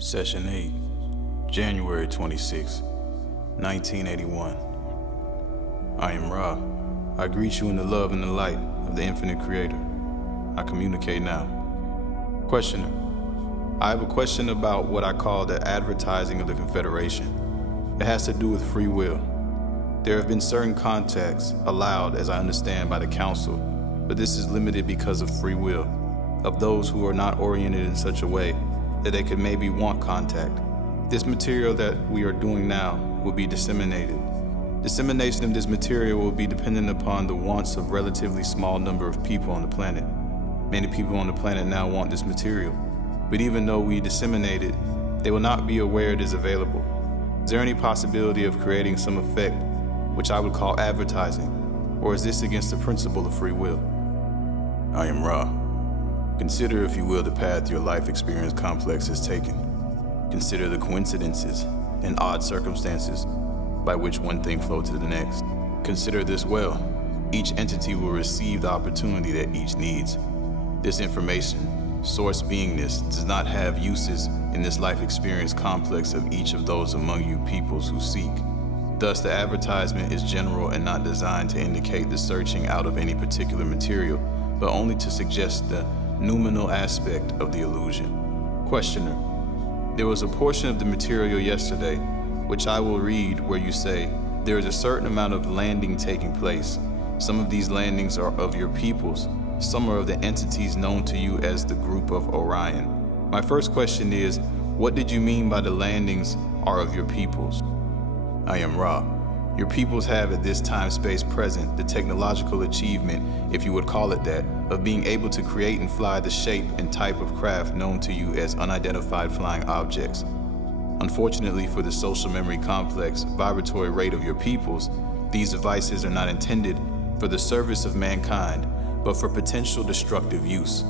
Session 8, January 26, 1981. I am Ra. I greet you in the love and the light of the infinite creator. I communicate now. Questioner. I have a question about what I call the advertising of the Confederation. It has to do with free will. There have been certain contacts allowed, as I understand, by the Council, but this is limited because of free will, of those who are not oriented in such a way that they could maybe want contact. This material that we are doing now will be disseminated. Dissemination of this material will be dependent upon the wants of relatively small number of people on the planet. Many people on the planet now want this material, but even though we disseminate it, they will not be aware it is available. Is there any possibility of creating some effect, which I would call advertising, or is this against the principle of free will? I am Ra. Consider, if you will, the path your life experience complex has taken. Consider the coincidences and odd circumstances by which one thing flows to the next. Consider this well. Each entity will receive the opportunity that each needs. This information, source beingness, does not have uses in this life experience complex of each of those among you peoples who seek. Thus, the advertisement is general and not designed to indicate the searching out of any particular material, but only to suggest the noumenal aspect of the illusion. Questioner. There was a portion of the material yesterday, which I will read, where you say, there is a certain amount of landing taking place. Some of these landings are of your peoples. Some are of the entities known to you as the group of Orion. My first question is, what did you mean by the landings are of your peoples? I am Ra. Your peoples have at this time-space present the technological achievement, if you would call it that, of being able to create and fly the shape and type of craft known to you as unidentified flying objects. Unfortunately for the social memory complex vibratory rate of your peoples, these devices are not intended for the service of mankind, but for potential destructive use.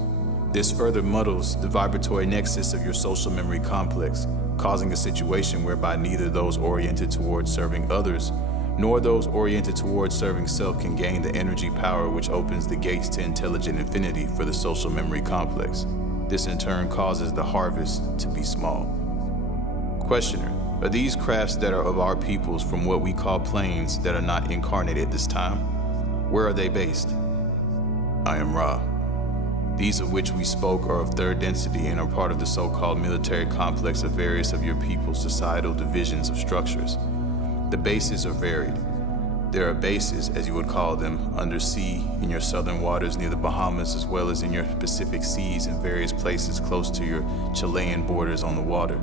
This further muddles the vibratory nexus of your social memory complex, causing a situation whereby neither those oriented towards serving others nor those oriented towards serving self can gain the energy power which opens the gates to intelligent infinity for the social memory complex. This in turn causes the harvest to be small. Questioner, are these crafts that are of our peoples from what we call planes that are not incarnate at this time? Where are they based? I am Ra. These of which we spoke are of third density and are part of the so-called military complex of various of your people's societal divisions of structures. The bases are varied. There are bases, as you would call them, undersea in your southern waters near the Bahamas, as well as in your Pacific seas and various places close to your Chilean borders on the water.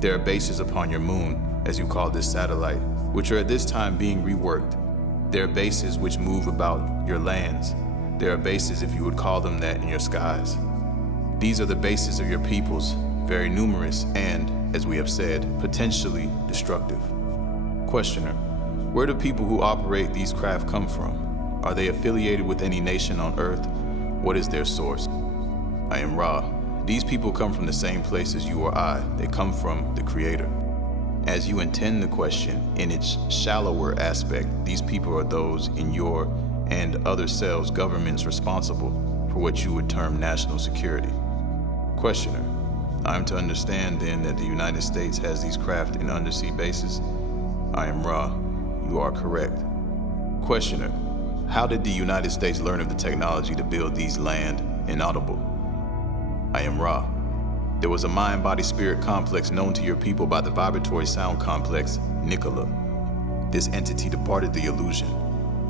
There are bases upon your moon, as you call this satellite, which are at this time being reworked. There are bases which move about your lands. There are bases, if you would call them that, in your skies. These are the bases of your peoples, very numerous and, as we have said, potentially destructive. Questioner, where do people who operate these craft come from? Are they affiliated with any nation on Earth? What is their source? I am Ra. These people come from the same place as you or I. They come from the Creator. As you intend the question, in its shallower aspect, these people are those in your and other selves governments responsible for what you would term national security. Questioner, I am to understand then that the United States has these craft in undersea bases? I am Ra. You are correct. Questioner, how did the United States learn of the technology to build these land inaudible? I am Ra. There was a mind-body-spirit complex known to your people by the vibratory sound complex, Nicola. This entity departed the illusion,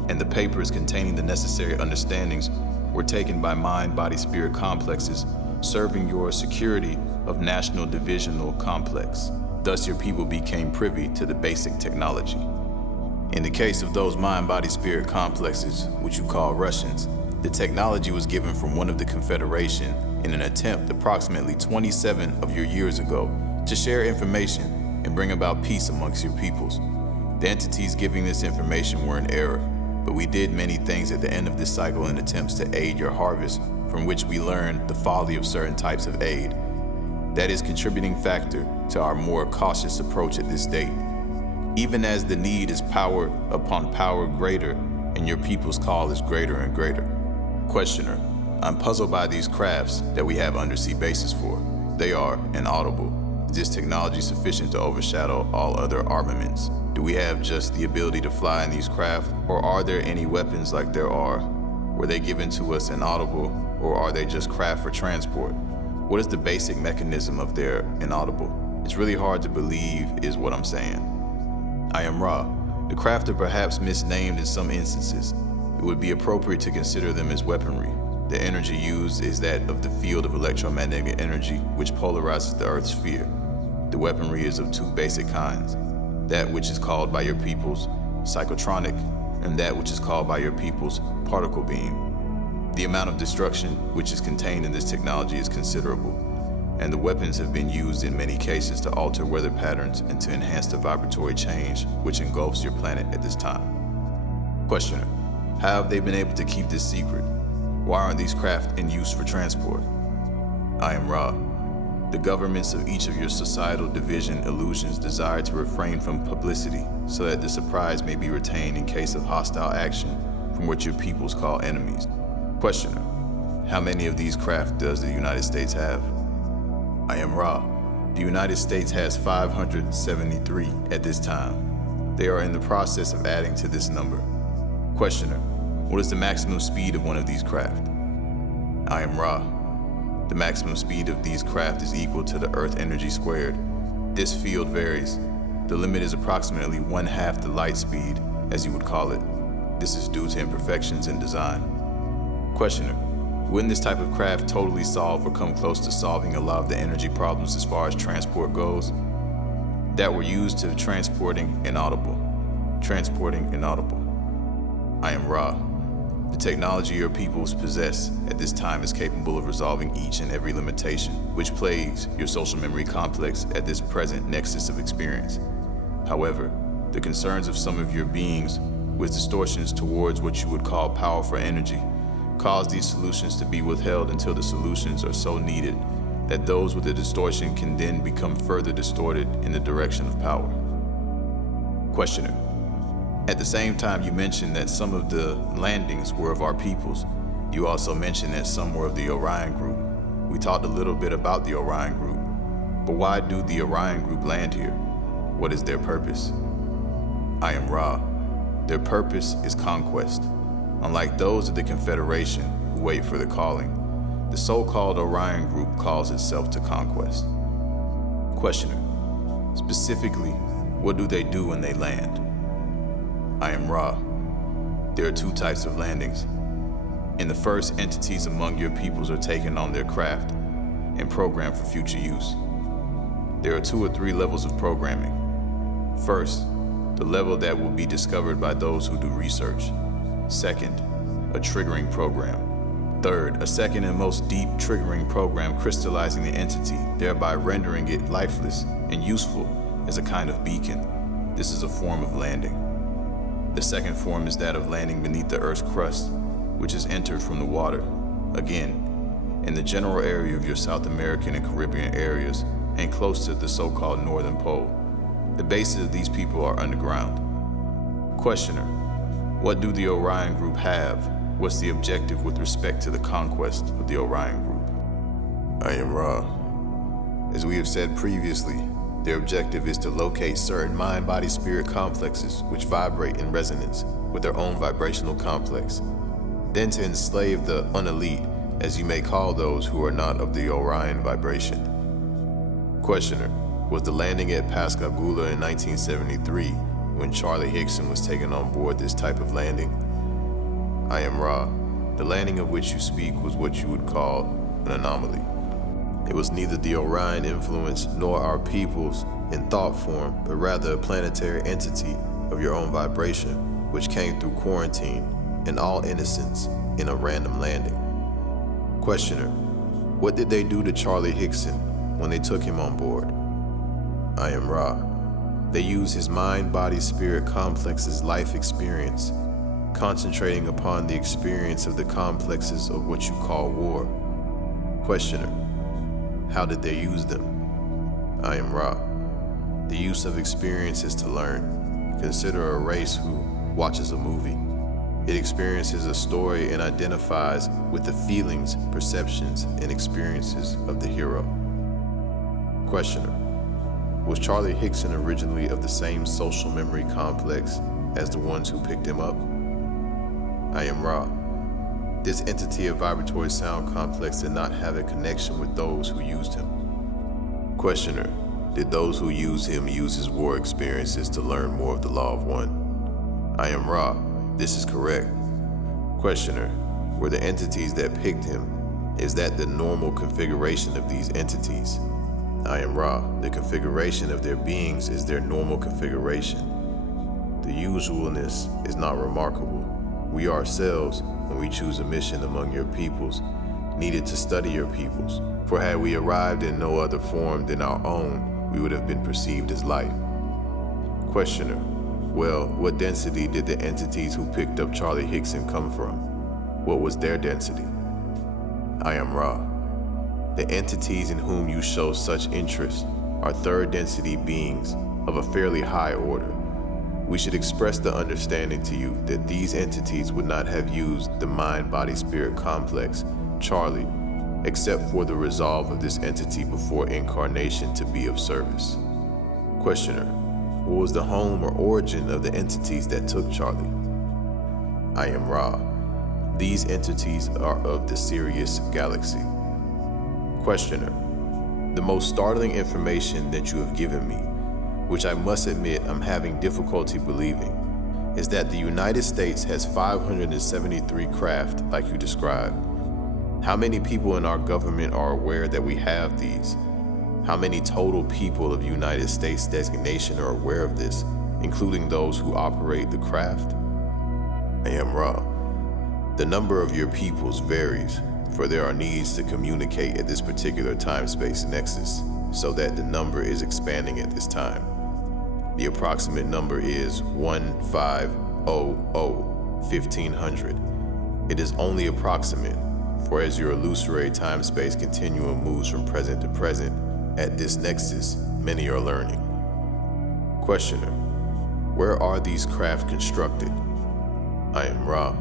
and the papers containing the necessary understandings were taken by mind-body-spirit complexes serving your security of national divisional complex. Thus your people became privy to the basic technology. In the case of those mind-body-spirit complexes, which you call Russians, the technology was given from one of the Confederation in an attempt approximately 27 of your years ago to share information and bring about peace amongst your peoples. The entities giving this information were in error, but we did many things at the end of this cycle in attempts to aid your harvest, from which we learned the folly of certain types of aid. That is contributing factor to our more cautious approach at this date. Even as the need is power upon power greater, and your people's call is greater and greater. Questioner, I'm puzzled by these crafts that we have undersea bases for. They are inaudible. The this technology sufficient to overshadow all other armaments? Do we have just the ability to fly in these craft, or are there any weapons like there are? Were they given to us inaudible, or are they just craft for transport? What is the basic mechanism of their inaudible? It's really hard to believe is what I'm saying. I am Ra. The craft are perhaps misnamed in some instances. It would be appropriate to consider them as weaponry. The energy used is that of the field of electromagnetic energy, which polarizes the Earth's sphere. The weaponry is of two basic kinds: that which is called by your peoples psychotronic, and that which is called by your peoples particle beam. The amount of destruction which is contained in this technology is considerable, and the weapons have been used in many cases to alter weather patterns and to enhance the vibratory change which engulfs your planet at this time. Questioner: how have they been able to keep this secret? Why aren't these craft in use for transport? I am Ra. The governments of each of your societal division illusions desire to refrain from publicity so that the surprise may be retained in case of hostile action from what your peoples call enemies. Questioner: how many of these craft does the United States have? I am Ra. The United States has 573 at this time. They are in the process of adding to this number. Questioner: what is the maximum speed of one of these craft? I am Ra. The maximum speed of these craft is equal to the Earth energy squared. This field varies. The limit is approximately 1/2 the light speed, as you would call it. This is due to imperfections in design. Questioner: wouldn't this type of craft totally solve or come close to solving a lot of the energy problems as far as transport goes? That were used to transporting inaudible. Transporting inaudible. I am Ra. The technology your peoples possess at this time is capable of resolving each and every limitation which plagues your social memory complex at this present nexus of experience. However, the concerns of some of your beings with distortions towards what you would call powerful energy cause these solutions to be withheld until the solutions are so needed that those with the distortion can then become further distorted in the direction of power. Questioner: at the same time you mentioned that some of the landings were of our peoples, you also mentioned that some were of the Orion group. We talked a little bit about the Orion group, but why do the Orion group land here? What is their purpose? I am Ra. Their purpose is conquest. Unlike those of the Confederation who wait for the calling, the so-called Orion group calls itself to conquest. Questioner: specifically, what do they do when they land? I am Ra. There are two types of landings. In the first, entities among your peoples are taken on their craft and programmed for future use. There are 2 or 3 levels of programming. First, the level that will be discovered by those who do research. Second, a triggering program. Third, a second and most deep triggering program crystallizing the entity, thereby rendering it lifeless and useful as a kind of beacon. This is a form of landing. The second form is that of landing beneath the Earth's crust, which is entered from the water. Again, in the general area of your South American and Caribbean areas, and close to the so-called Northern Pole. The bases of these people are underground. Questioner: what do the Orion group have? What's the objective with respect to the conquest of the Orion group? I am Ra. As we have said previously, their objective is to locate certain mind-body-spirit complexes which vibrate in resonance with their own vibrational complex, then to enslave the unelite, as you may call those who are not of the Orion vibration. Questioner: was the landing at Pascagoula in 1973 when Charlie Hickson was taken on board this type of landing? I am Ra. The landing of which you speak was what you would call an anomaly. It was neither the Orion influence nor our peoples in thought form, but rather a planetary entity of your own vibration, which came through quarantine in all innocence in a random landing. Questioner: what did they do to Charlie Hickson when they took him on board? I am Ra. They use his mind-body-spirit complex's life experience, concentrating upon the experience of the complexes of what you call war. Questioner: how did they use them? I am Ra. The use of experience is to learn. Consider a race who watches a movie. It experiences a story and identifies with the feelings, perceptions, and experiences of the hero. Questioner: Was Charlie Hickson originally of the same social memory complex as the ones who picked him up? I am Ra. This entity of vibratory sound complex did not have a connection with those who used him. Questioner, did those who used him use his war experiences to learn more of the Law of One? I am Ra. This is correct. Questioner, were the entities that picked him, is that the normal configuration of these entities? I am Ra. The configuration of their beings is their normal configuration. The usualness is not remarkable. We ourselves, when we choose a mission among your peoples, needed to study your peoples, for had we arrived in no other form than our own, we would have been perceived as light. Questioner, well, what density did the entities who picked up Charlie Hickson come from? What was their density? I am Ra. The entities in whom you show such interest are third density beings of a fairly high order. We should express the understanding to you that these entities would not have used the mind-body-spirit complex, Charlie, except for the resolve of this entity before incarnation to be of service. Questioner, what was the home or origin of the entities that took Charlie? I am Ra. These entities are of the Sirius galaxy. Questioner, the most startling information that you have given me, which I must admit I'm having difficulty believing, is that the United States has 573 craft like you described. How many people in our government are aware that we have these? How many total people of United States designation are aware of this, including those who operate the craft? I am Ra. The number of your peoples varies, for there are needs to communicate at this particular time-space nexus, so that the number is expanding at this time. The approximate number is 1500. It is only approximate, for as your illusory time-space continuum moves from present to present, at this nexus, many are learning. Questioner, where are these craft constructed? I am Ra.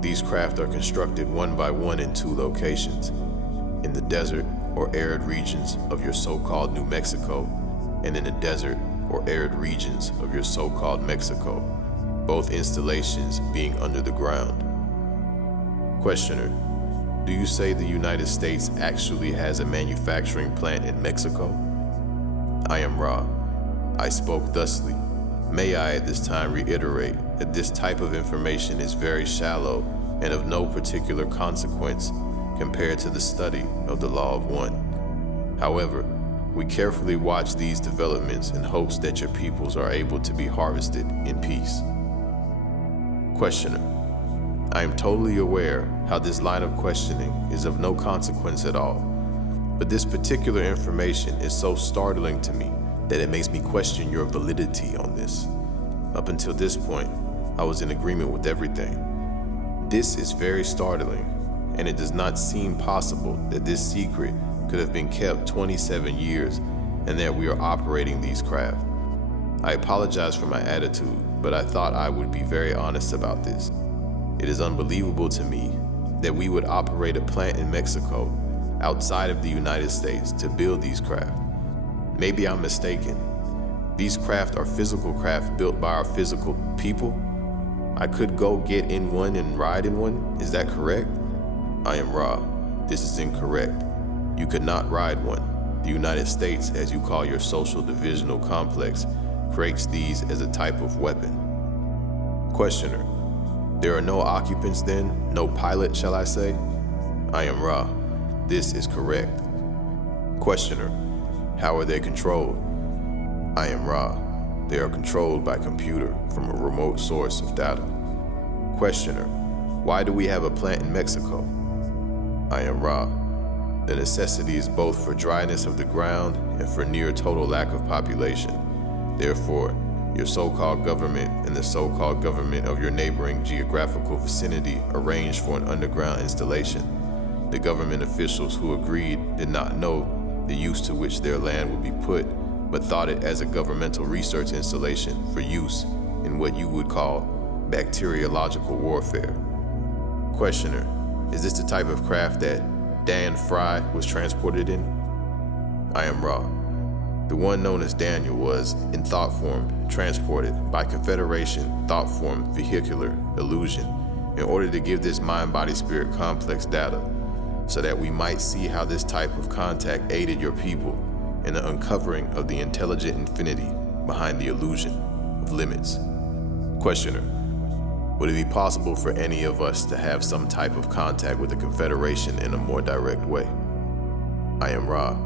These craft are constructed one by one in two locations, in the desert or arid regions of your so-called New Mexico, and in the desert or arid regions of your so-called Mexico, both installations being under the ground. Questioner, do you say the United States actually has a manufacturing plant in Mexico? I am Ra. I spoke thusly. May I at this time reiterate that this type of information is very shallow and of no particular consequence compared to the study of the Law of One. However, we carefully watch these developments in hopes that your peoples are able to be harvested in peace. Questioner, I am totally aware how this line of questioning is of no consequence at all, but this particular information is so startling to me that it makes me question your validity on this. Up until this point, I was in agreement with everything. This is very startling, and it does not seem possible that this secret could have been kept 27 years and that we are operating these craft. I apologize for my attitude, but I thought I would be very honest about this. It is unbelievable to me that we would operate a plant in Mexico outside of the United States to build these craft. Maybe I'm mistaken. These craft are physical craft built by our physical people. I could go get in one and ride in one, is that correct? I am Ra. This is incorrect. You could not ride one. The United States, as you call your social divisional complex, creates these as a type of weapon. Questioner, there are no occupants then? No pilot, shall I say? I am Ra. This is correct. Questioner, how are they controlled? I am Ra. They are controlled by computer from a remote source of data. Questioner, why do we have a plant in Mexico? I am Ra. The necessity is both for dryness of the ground and for near total lack of population. Therefore, your so-called government and the so-called government of your neighboring geographical vicinity arranged for an underground installation. The government officials who agreed did not know the use to which their land would be put, but thought it as a governmental research installation for use in what you would call bacteriological warfare. Questioner, is this the type of craft that Dan Fry was transported in? I am Ra. The one known as Daniel was, in thought form, transported by Confederation thought form vehicular illusion in order to give this mind-body-spirit complex data so that we might see how this type of contact aided your people in the uncovering of the intelligent infinity behind the illusion of limits. Questioner: would it be possible for any of us to have some type of contact with the Confederation in a more direct way? I am Ra.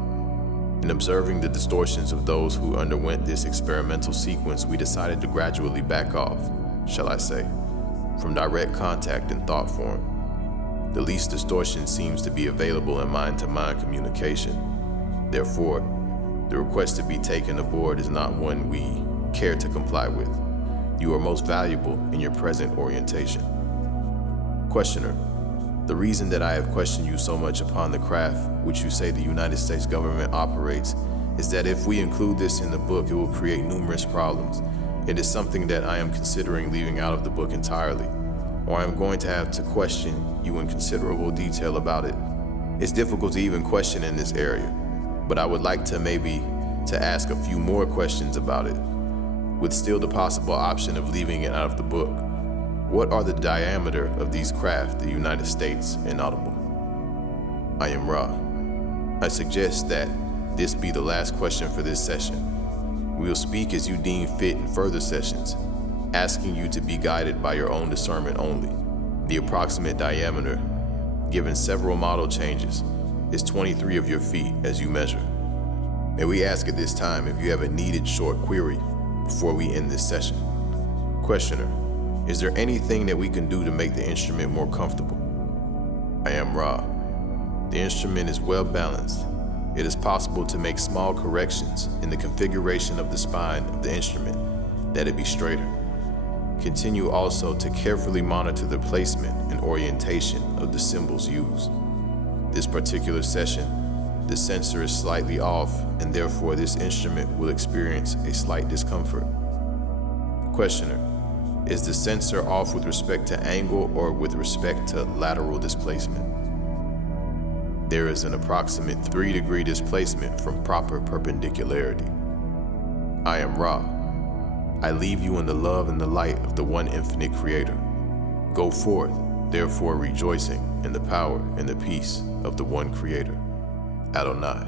In observing the distortions of those who underwent this experimental sequence, we decided to gradually back off, shall I say, from direct contact in thought form. The least distortion seems to be available in mind-to-mind communication. Therefore, the request to be taken aboard is not one we care to comply with. You are most valuable in your present orientation. Questioner: the reason that I have questioned you so much upon the craft which you say the United States government operates is that if we include this in the book, it will create numerous problems. It is something that I am considering leaving out of the book entirely, or I am going to have to question you in considerable detail about it. It's difficult to even question in this area, but I would like to ask a few more questions about it, with still the possible option of leaving it out of the book. What are the diameter of these craft, the United States inaudible? I am Ra. I suggest that this be the last question for this session. We will speak as you deem fit in further sessions, asking you to be guided by your own discernment only. The approximate diameter, given several model changes, is 23 of your feet as you measure. May we ask at this time if you have a needed short query before we end this session. Questioner: is there anything that we can do to make the instrument more comfortable? I am Ra. The instrument is well balanced. It is possible to make small corrections in the configuration of the spine of the instrument, that it be straighter. Continue also to carefully monitor the placement and orientation of the symbols used. This particular session, the sensor is slightly off, and therefore this instrument will experience a slight discomfort. Questioner: is the sensor off with respect to angle or with respect to lateral displacement? There is an approximate 3-degree displacement from proper perpendicularity. I am Ra. I leave you in the love and the light of the one infinite creator. Go forth, therefore rejoicing in the power and the peace of the one creator. Adonai.